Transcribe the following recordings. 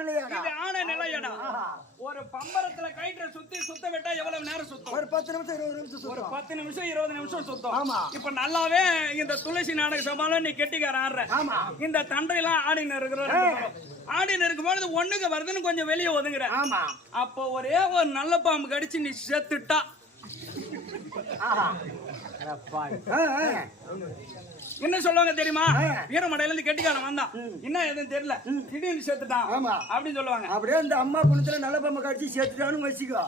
நிலையடா. ஒரு பம்பரத்துல கயிற்ற சுத்த விட்டா எவ்வளவு நேரம் சுத்தும்? ஒரு 10 நிமிஷம் 20 நிமிஷம் சுத்தும். ஒரு 10 நிமிஷம் 20 நிமிஷம் சுத்தும். இப்ப நல்லாவே இந்த துளசி நாடக சபால நீ கெட்டிக்கார ஆடுற. இந்த தண்டையெல்லாம் ஆடின்னு இருக்கும்போது ஒண்ணுக்கு வருதுன்னு கொஞ்சம் வெளியே ஒதுங்குற. அப்போ ஒரே ஒரு நல்ல பாம்பு கடிச்சு நீ செத்துட்டா என்ன சொல்லுவாங்க தெரியுமா? வீரமடையில இருந்து கெட்டிக்காரன் வந்தான், என்ன எதுவும் தெரியல, திடீர்னு சேர்த்துட்டான் அப்படின்னு சொல்லுவாங்க. அப்படியே இந்த அம்மா குணத்துல நல்ல பொம்மை கடிச்சு சேர்த்துட்டான்னு வச்சுக்கோ.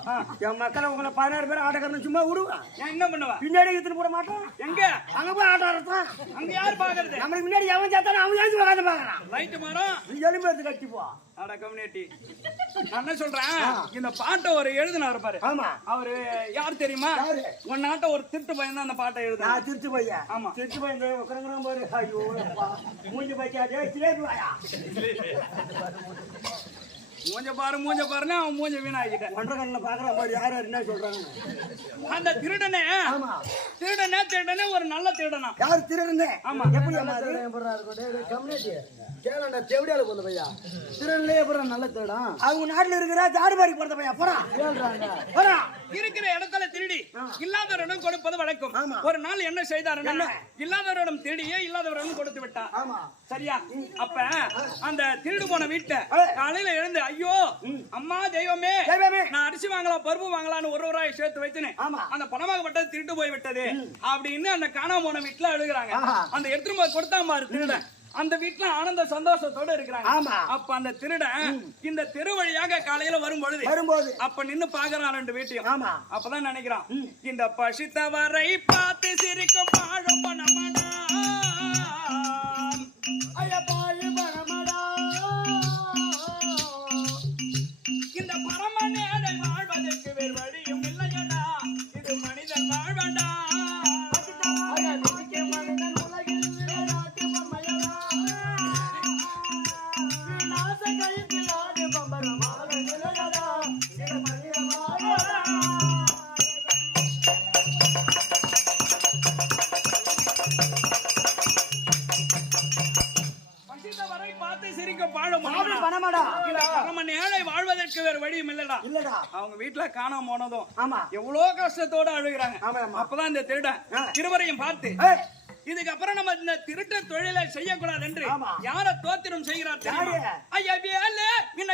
என் மக்களை உங்களை 16 பேர் ஆட்டக்காரன் சும்மா விடுவான். என்ன பண்ணுவா? பின்னாடி எடுத்துட்டு போட மாட்டான். எங்க அங்க போய் ஆட்டம் ஆடுறான். அங்க யாரு பாக்குறது? நம்மளுக்கு முன்னாடி எவன் சேர்த்தாலும் அவன் சேர்த்து உட்காந்து பாக்குறான். ரைட்டு மரம் நீ எலும்பு எடுத்து கட்டிப்போ. அட கம்யூனிட்டி நான் என்ன சொல்றேன், இந்த பாட்டை ஒரு எழுதினாரு பாரு. அவரு யார் தெரியுமா? உன் நாட்டை ஒரு திருட்டு பையன் தான் அந்த பாட்டை எழுதுனா. திருட்டு பையன்? ஆமா, திருட்டு பையன் உட்காந்துறான் பாரு. ஐயோ மூஞ்சி பைக்காதே சிலேபி வாயா. மூஞ்ச பாருன்னு அவன் மூஞ்ச வீணாக்கிட்டேன். ஒன்றரை பாக்குற மாதிரி யார் என்ன சொல்றாங்க? அந்த திருடனே ஒரு நல்ல திருடனா. யாரு திருடனே? ஆமா. எப்படி கம்யூனிட்டி கேளண்டா தேவடியால போன பையா திருடனே அப்புறம் நல்ல திருடம். அவங்க நாட்டுல இருக்கிற ஜாடுபாரி போறத பையா போறா கேள்றாங்க. போறா இருக்கிற இடத்துல திருடி இல்லாதவரிடம் கொடுப்பது வழக்கம். ஒரு நாள் என்ன செய்தாருன்னா, இல்லாதவரிடம் திருடியே இல்லாதவரிடம் கொடுத்து விட்டார். சரியா? அப்ப அந்த திருடு போன வீட்டை காலையில எழுந்து, ஐயோ அம்மா தெய்வமே, நான் அரிசி வாங்கலாம் பருப்பு வாங்கலாம்னு ஒரு ரூபாய் சேர்த்து வைத்தேன், அந்த பணமாகப்பட்டது திருட்டு போய் விட்டது அப்படின்னு அந்த காணாம போன வீட்டுல அழுகுறாங்க. அந்த எடுத்துட்டு போய் கொடுத்தா மாறு திருடன். அந்த வீட்டுல ஆனந்த சந்தோஷத்தோட இருக்கிறாங்க. அப்ப அந்த திருடன் இந்த தெரு வழியாக காலையில வரும்போது அப்ப நின்னு பாக்குறான் ரெண்டு வீட்டையும். அப்பதான் நினைக்கிறான், இந்த பசித்தவரை பார்த்து சிரிக்கும் பாழும் பணமடா, இந்த பரமனேடை வாழ்வதற்கு வேறு வழியும் இல்லையடா, இது மனிதன் வாழ்வடா. வாழ்வதற்கு வேறு வழியும் இல்லடா. அவங்க வீட்டுல காணாம போனதும் எவ்வளவு கஷ்டத்தோட அழுகிறாங்க. அப்பதான் இந்த திருடன் இருவரையும் பார்த்து, இதுக்கப்புறம் நம்ம இந்த திருட்ட தொழிலை செய்யக்கூடாது என்று யார தோத்திரம் செய்கிறார் தெரியுமா? ஐயா